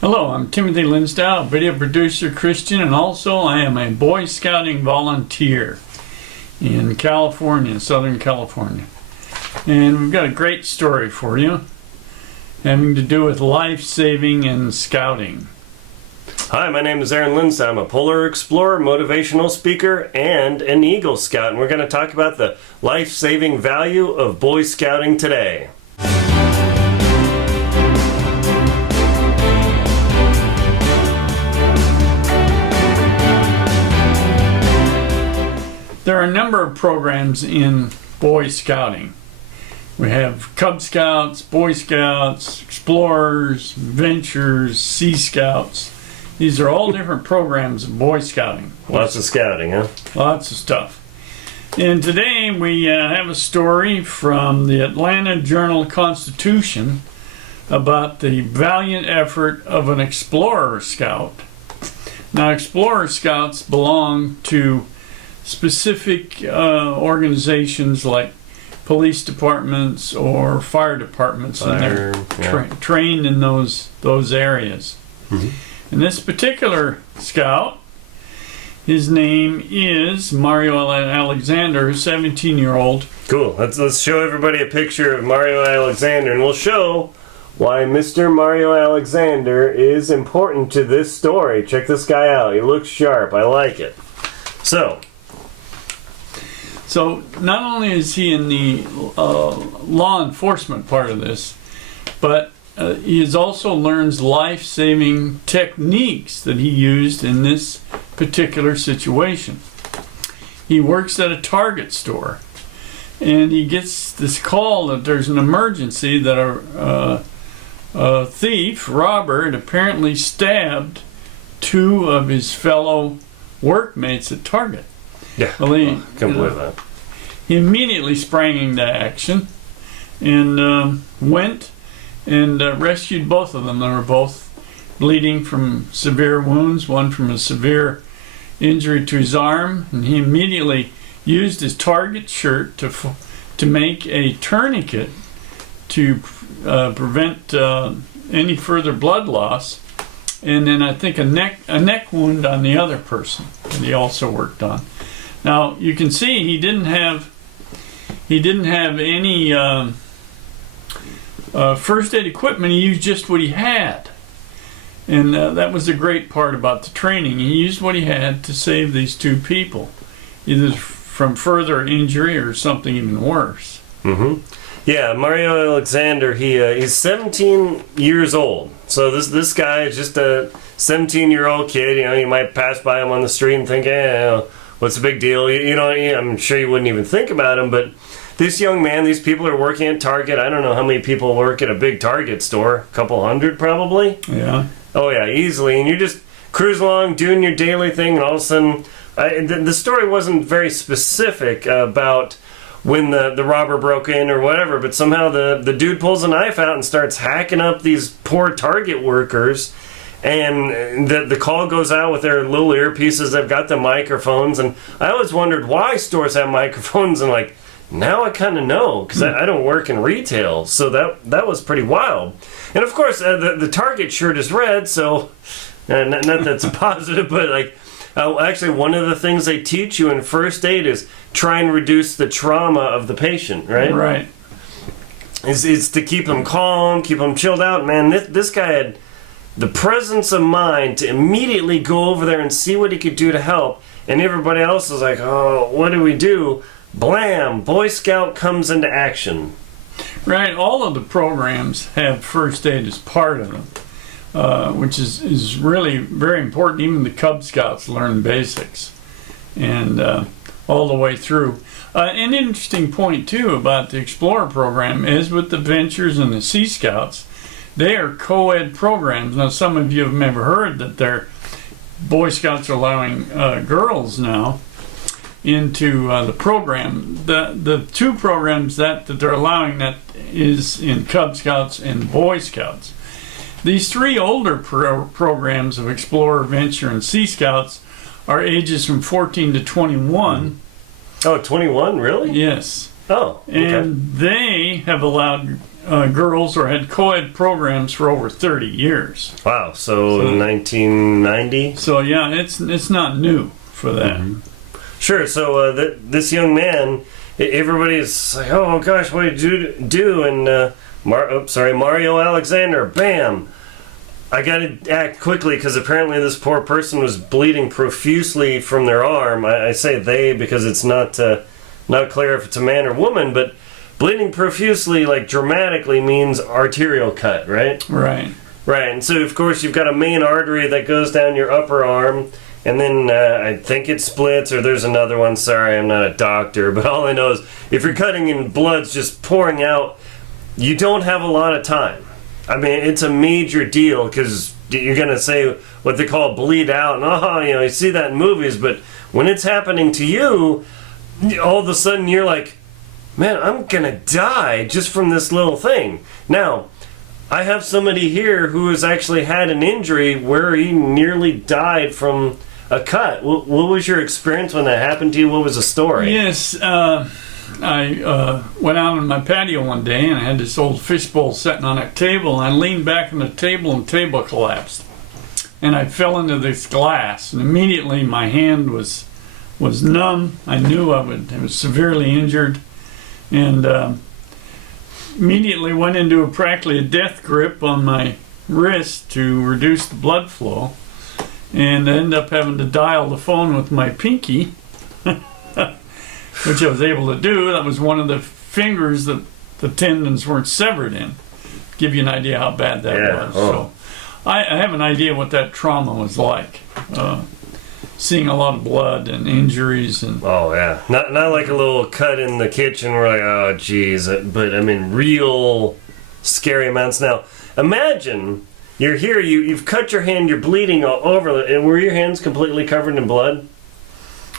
Hello, I'm Timothy Linsdau, video producer, Christian, and also I am a Boy Scouting volunteer in California, Southern California. And we've got a great story for you having to do with life-saving and scouting. Hi, my name is Aaron Linsdau. I'm a polar explorer, motivational speaker, and an Eagle Scout. And we're going to talk about the life-saving value of Boy Scouting today. There are a number of programs in Boy Scouting. We have Cub Scouts, Boy Scouts, Explorers, Ventures, Sea Scouts. These are all different programs of Boy Scouting. Lots of scouting, huh? Lots of stuff. And today we have a story from the Atlanta Journal-Constitution about the valiant effort of an Explorer Scout. Now, Explorer Scouts belong to specific organizations like police departments or fire departments, and they're trained in those areas. Mm-hmm. And this particular scout, his name is Mario Alexander, a 17-year-old. Cool. Let's show everybody a picture of Mario Alexander, and we'll show why Mr. Mario Alexander is important to this story. Check this guy out. He looks sharp. I like it. So not only is he in the law enforcement part of this, but he has also learns life-saving techniques that he used in this particular situation. He works at a Target store, and he gets this call that there's an emergency, that a thief, robber, had apparently stabbed two of his fellow workmates at Target. Yeah, well, he, can't believe that. He immediately sprang into action and went and rescued both of them. They were both bleeding from severe wounds, one from a severe injury to his arm, and he immediately used his Target shirt to make a tourniquet to prevent any further blood loss, and then I think a neck wound on the other person that he also worked on. Now you can see he didn't have any first aid equipment. He used just what he had, and that was the great part about the training. He used what he had to save these two people, either from further injury or something even worse. Mm-hmm. Yeah, Mario Alexander. He's 17 years old. So this guy is just a 17-year-old kid. You know, you might pass by him on the street and think, what's the big deal? You know, I'm sure you wouldn't even think about him, but this young man, these people are working at Target. I don't know how many people work at a big Target store. A couple hundred, probably? Yeah. Oh, yeah, easily. And you just cruise along, doing your daily thing, and all of a sudden, the story wasn't very specific about when the robber broke in or whatever, but somehow the dude pulls a knife out and starts hacking up these poor Target workers. And the call goes out with their little earpieces. They've got the microphones, and I always wondered why stores have microphones, and like, now I kind of know, because I don't work in retail, so that was pretty wild. And of course, the Target shirt is red, so not that's a positive, but like, actually one of the things they teach you in first aid is try and reduce the trauma of the patient, right? Right. It's to keep them calm, keep them chilled out. Man, this guy had the presence of mind to immediately go over there and see what he could do to help, and everybody else is like, oh, what do we do? Blam! Boy Scout comes into action. Right. All of the programs have first aid as part of them, which is really very important. Even the Cub Scouts learn basics, and all the way through. An interesting point, too, about the Explorer program is with the Ventures and the Sea Scouts, they are co-ed programs. Now, some of you have never heard that their Boy Scouts are allowing girls now into the program. The two programs that they're allowing that is in Cub Scouts and Boy Scouts. These three older programs of Explorer, Venture, and Sea Scouts are ages from 14 to 21. Oh, 21? Really? Yes. Oh, okay. And they have allowed girls or had co-ed programs for over 30 years. Wow. So 1990. So yeah, it's not new for that. Sure. So this young man, everybody's like, "Oh gosh, what did you do?" And Mario Alexander, bam. I got to act quickly because apparently this poor person was bleeding profusely from their arm. I say they because it's not clear if it's a man or woman, but bleeding profusely, like dramatically, means arterial cut, right? Right. Right. And so, of course, you've got a main artery that goes down your upper arm, and then I think it splits, or there's another one. Sorry, I'm not a doctor, but all I know is if you're cutting and blood's just pouring out, you don't have a lot of time. I mean, it's a major deal because you're going to say what they call bleed out. And, you see that in movies. But when it's happening to you, all of a sudden you're like, man, I'm going to die just from this little thing. Now, I have somebody here who has actually had an injury where he nearly died from a cut. What was your experience when that happened to you? What was the story? Yes, I went out on my patio one day and I had this old fishbowl sitting on a table, and I leaned back on the table and the table collapsed. And I fell into this glass, and immediately my hand was numb. I knew I was severely injured, and immediately went into practically a death grip on my wrist to reduce the blood flow, and I ended up having to dial the phone with my pinky, which I was able to do. That was one of the fingers that the tendons weren't severed in. Give you an idea how bad that was. So I have an idea what that trauma was like. Seeing a lot of blood and injuries. And oh, yeah. Not like a little cut in the kitchen. We're like, oh, geez. But, I mean, real scary amounts. Now, imagine you're here, you've cut your hand, you're bleeding all over. And were your hands completely covered in blood?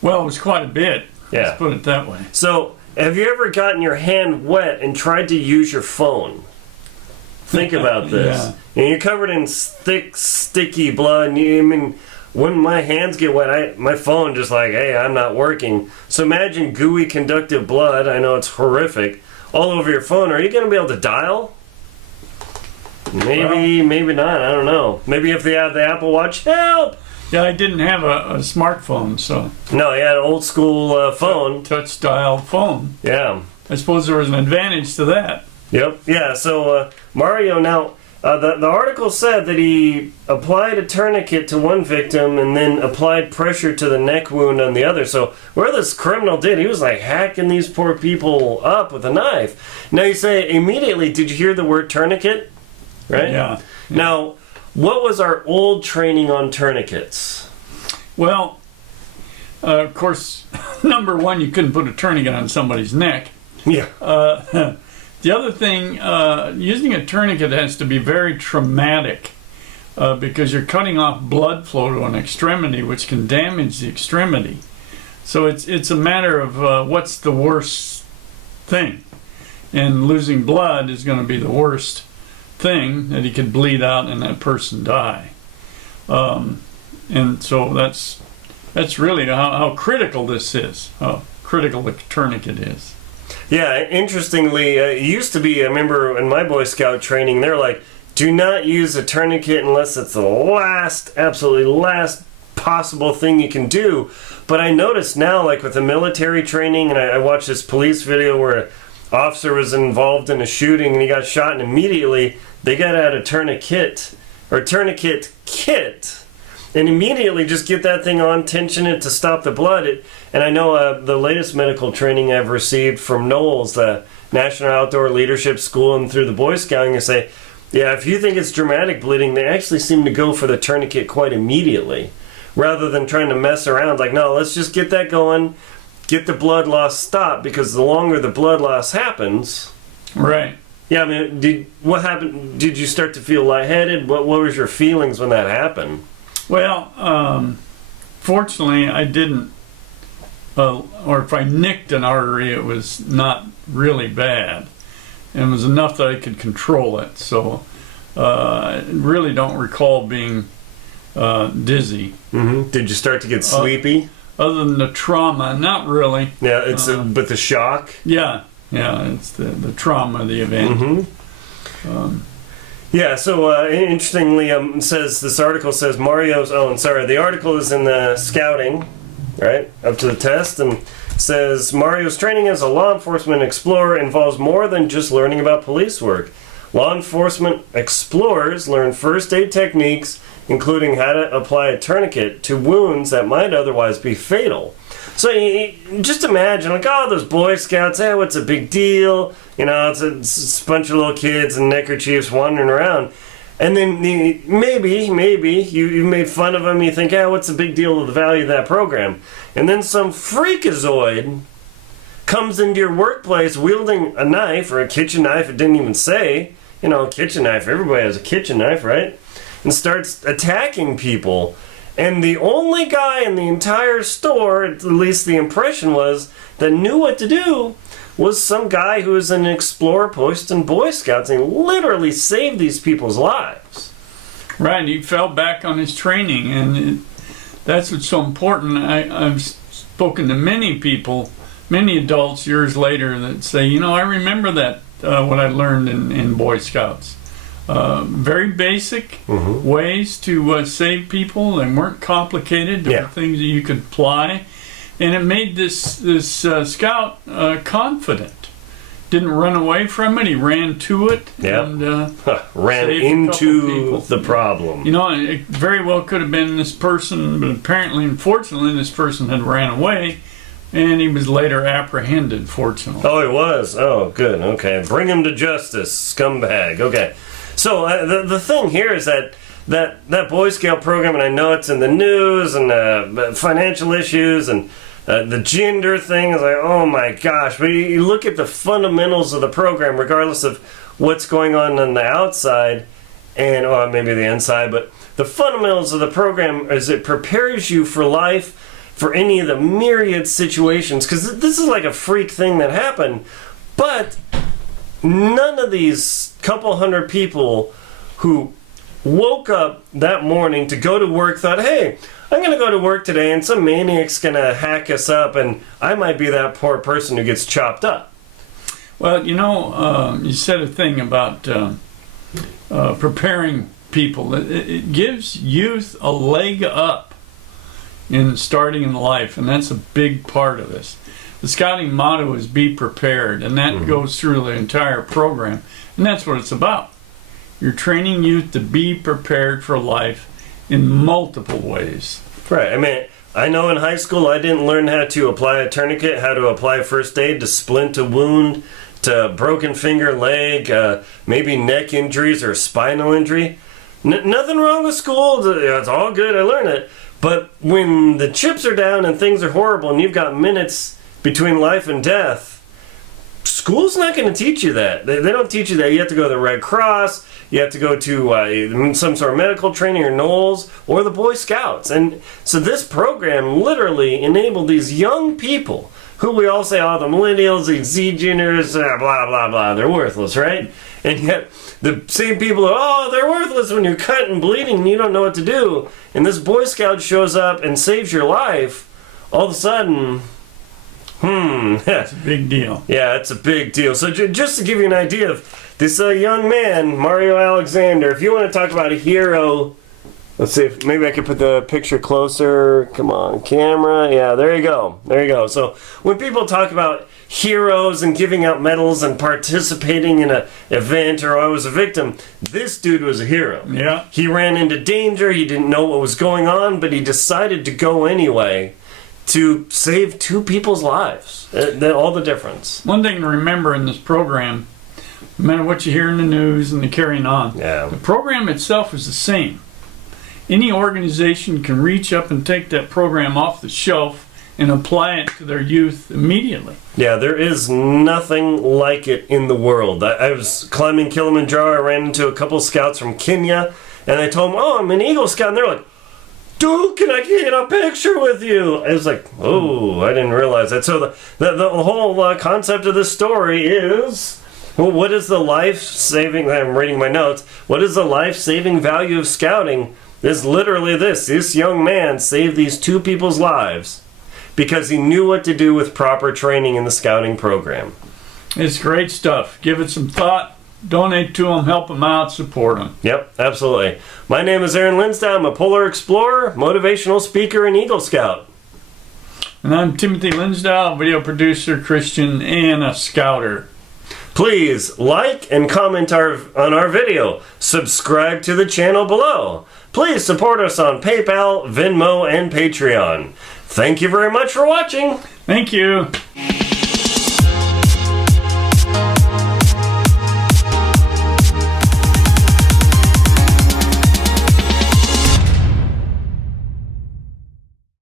Well, it was quite a bit. Yeah. Let's put it that way. So, have you ever gotten your hand wet and tried to use your phone? Think about this. Yeah. And you're covered in thick, sticky blood. And when my hands get wet, my phone just like, hey, I'm not working. So imagine gooey conductive blood. I know it's horrific. All over your phone. Are you going to be able to dial? Maybe not. I don't know. Maybe if they have the Apple Watch, help! Yeah, I didn't have a smartphone, so... No, you had an old school phone. Touch dial phone. Yeah. I suppose there was an advantage to that. Yep. Yeah, so Mario, now, the article said that he applied a tourniquet to one victim and then applied pressure to the neck wound on the other. So where this criminal did, he was like hacking these poor people up with a knife. Now you say immediately, did you hear the word tourniquet? Right? Yeah. Now, what was our old training on tourniquets? Well, of course, number one, you couldn't put a tourniquet on somebody's neck. Yeah. The other thing, using a tourniquet has to be very traumatic because you're cutting off blood flow to an extremity, which can damage the extremity. So it's a matter of what's the worst thing. And losing blood is going to be the worst thing, that he could bleed out and that person die. And so that's really how critical this is, how critical the tourniquet is. Yeah, interestingly, it used to be, I remember in my Boy Scout training, they're like, do not use a tourniquet unless it's the absolutely last possible thing you can do. But I noticed now, like with the military training, and I watched this police video where an officer was involved in a shooting and he got shot, and immediately they got out a tourniquet kit and immediately just get that thing on, tension it to stop the blood. And I know the latest medical training I've received from Knowles, the National Outdoor Leadership School, and through the Boy Scouting, they say, yeah, if you think it's dramatic bleeding, they actually seem to go for the tourniquet quite immediately, rather than trying to mess around. Like, no, let's just get that going, get the blood loss stopped, because the longer the blood loss happens... Right. Yeah, I mean, what happened? Did you start to feel lightheaded? What was your feelings when that happened? Well, fortunately, I didn't, or if I nicked an artery, it was not really bad. And it was enough that I could control it. So I really don't recall being dizzy. Mm-hmm. Did you start to get sleepy? Other than the trauma, not really. Yeah, but the shock? Yeah, it's the trauma of the event. Mm-hmm. Yeah, so interestingly, this article says the article is in the scouting, right, up to the test, and says Mario's training as a law enforcement explorer involves more than just learning about police work. Law enforcement explorers learn first aid techniques, including how to apply a tourniquet to wounds that might otherwise be fatal. So just imagine, like, oh, those Boy Scouts, what's a big deal? You know, it's a bunch of little kids in neckerchiefs wandering around. And then maybe you made fun of them, you think, what's the big deal of the value of that program? And then some freakazoid comes into your workplace wielding a knife, or a kitchen knife, it didn't even say. You know, a kitchen knife, everybody has a kitchen knife, right? And starts attacking people. And the only guy in the entire store, at least the impression was, that knew what to do was some guy who was an explorer post in Boy Scouts and literally saved these people's lives. Right, he fell back on his training, and that's what's so important. I've spoken to many people, many adults years later that say, I remember that, what I learned in Boy Scouts. Very basic ways to save people. They weren't complicated. There were things that you could apply, and it made this scout confident. Didn't run away from it. He ran to it and ran into the problem. It very well could have been this person, but unfortunately, this person had ran away, and he was later apprehended. Fortunately. Oh, he was. Oh, good. Okay, bring him to justice, scumbag. Okay. So the thing here is that Boy Scout program, and I know it's in the news and financial issues and the gender thing is like, oh my gosh. But you look at the fundamentals of the program, regardless of what's going on the outside and maybe the inside, but the fundamentals of the program is it prepares you for life, for any of the myriad situations, because this is like a freak thing that happened, but none of these couple hundred people who woke up that morning to go to work thought, hey, I'm going to go to work today and some maniac's going to hack us up and I might be that poor person who gets chopped up. Well, you said a thing about preparing people. It gives youth a leg up in starting in life, and that's a big part of this. The scouting motto is be prepared, and that goes through the entire program. And that's what it's about. You're training youth to be prepared for life in multiple ways. Right. I mean, I know in high school I didn't learn how to apply a tourniquet, how to apply first aid to splint a wound, to broken finger, leg, maybe neck injuries or spinal injury. Nothing wrong with school. It's all good. I learned it. But when the chips are down and things are horrible and you've got minutes between life and death, school's not going to teach you that. They don't teach you that. You have to go to the Red Cross, you have to go to some sort of medical training or NOLS or the Boy Scouts. And so this program literally enabled these young people who we all say, the millennials, the Z Juniors, blah, blah, blah, they're worthless, right? And yet the same people are, they're worthless when you're cut and bleeding and you don't know what to do. And this Boy Scout shows up and saves your life. All of a sudden, That's a big deal. Yeah, it's a big deal. So just to give you an idea of this young man, Mario Alexander, if you want to talk about a hero, let's see if maybe I can put the picture closer. Come on, camera. Yeah, there you go. There you go. So when people talk about heroes and giving out medals and participating in an event or I was a victim, this dude was a hero. Yeah. He ran into danger. He didn't know what was going on, but he decided to go anyway to save two people's lives. All the difference. One thing to remember in this program, no matter what you hear in the news and the carrying on, the program itself is the same. Any organization can reach up and take that program off the shelf and apply it to their youth immediately. Yeah, there is nothing like it in the world. I was climbing Kilimanjaro, I ran into a couple scouts from Kenya, and I told them, I'm an Eagle Scout, and they're like, dude, can I get a picture with you? I was like, I didn't realize that. So the whole concept of this story is, what is the life-saving, I'm reading my notes, what is the life-saving value of scouting? Is literally this young man saved these two people's lives because he knew what to do with proper training in the scouting program. It's great stuff. Give it some thought. donate to them, help them out, support them. Yep, absolutely. My name is Aaron Linsdau. I'm a polar explorer, motivational speaker, and Eagle Scout. And I'm Timothy Linsdau, video producer, Christian, and a scouter. Please like and comment on our video. Subscribe to the channel below. Please support us on PayPal, Venmo, and Patreon. Thank you very much for watching. Thank you.